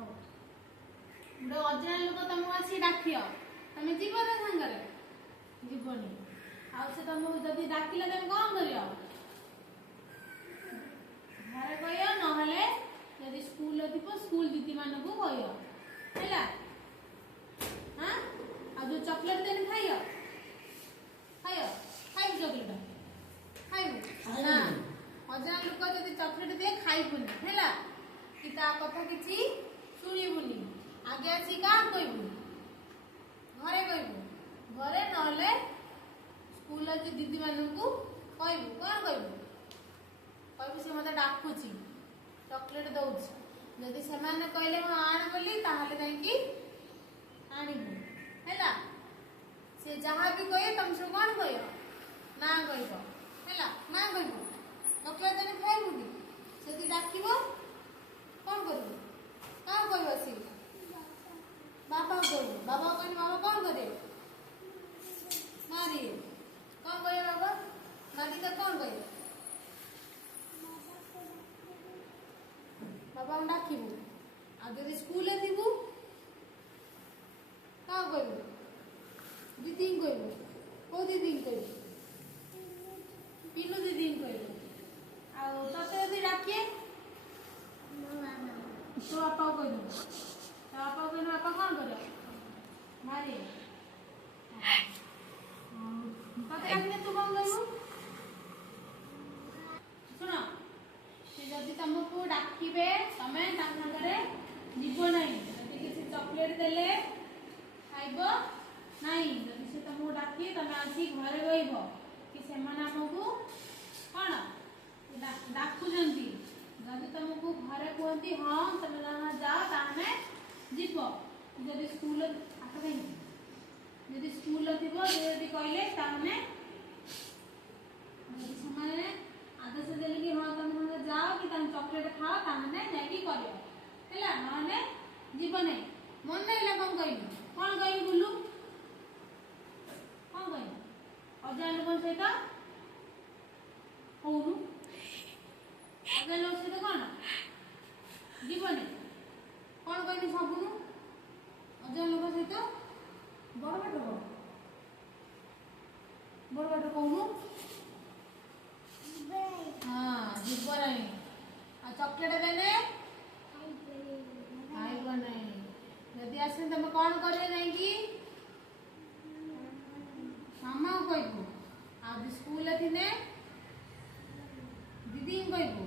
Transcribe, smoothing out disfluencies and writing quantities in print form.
गोटे अजଣା लोक तुमको आसी डाक तुम जीव ना सांगे जीवनी से तुमको जब डाकिले तुम कौन कर घरे कह ना जदि स्कूल थी स्कूल दीदी मान को कह हाँ आ जो चॉकलेट देने खाइयो खाइयो खाइबु चॉकलेट खाइबु ना अजଣା लोक जदि चॉकलेट दे खाइबुनी हैला कि ता कथा किछि सुनिबुनी आगे आसी का कहबु घरे कहबु घरे नले स्कूल अच्छी दीदी मान को कहबु कौन कहबु कहबु से मते डाकुची चॉकलेट दउछ जदि से माने कहले हम आण बोली ताहाले नहीं आनिबु हैला से जहाँ भी कहे तुम सब कौन कह ना कहब हैला ना कहबु चॉकलेट देने खाइबु कि से डाकिबो कौन करबु कौन कहब से बाबा कहबु बाबा कहनी बाबा कौन करे मारी कौन कहे बाबा मारी तो कौन कहे बाबा हम डाकिबु आ जदि स्कूल थीबु कौन कहबु दीदी कहबु को दीदी कहबु पिनू दीदी कहबु आ तते यदि डाकिए तो बापा कहबु तो बापा कहने बापा कौन करे मारी तते डाकिले तू कौन कहबु सुन से जदि तुमको डाकिबे तमे तांगरे जीव नहीं जदि किसी चॉकलेट देले खाइबो नहीं जदि से तुमको डाकिए तमे आसी घरे गइब कि से माने हमकु कोन डाकुजंती जदि तुमको घरे कहती हां तमे जहां जाओ ताने जीव जदि स्कूल आठ नहीं जदि स्कूल थिबो जदि कहले ताने जदि समाने आदेश देले कि हां तुम जाओ कि तुम चॉकलेट खाओ ताने जाकी करियो हैला माने जीव नहीं मन नहीं कौन कहबी बुलू कौन कहबी अजय लोक सहित कहूनु अजय लोक सहित कौन जीव नहीं कौन कहबी सबुनु अजय लोक सहित बड़ बाट कहूनु हाँ जीव नहीं आ चॉकलेट देने खाइब नहीं जदि आसे तुम कौन करे नहीं कि मामा को कहबू आ स्कूल थी दीदी को कहबू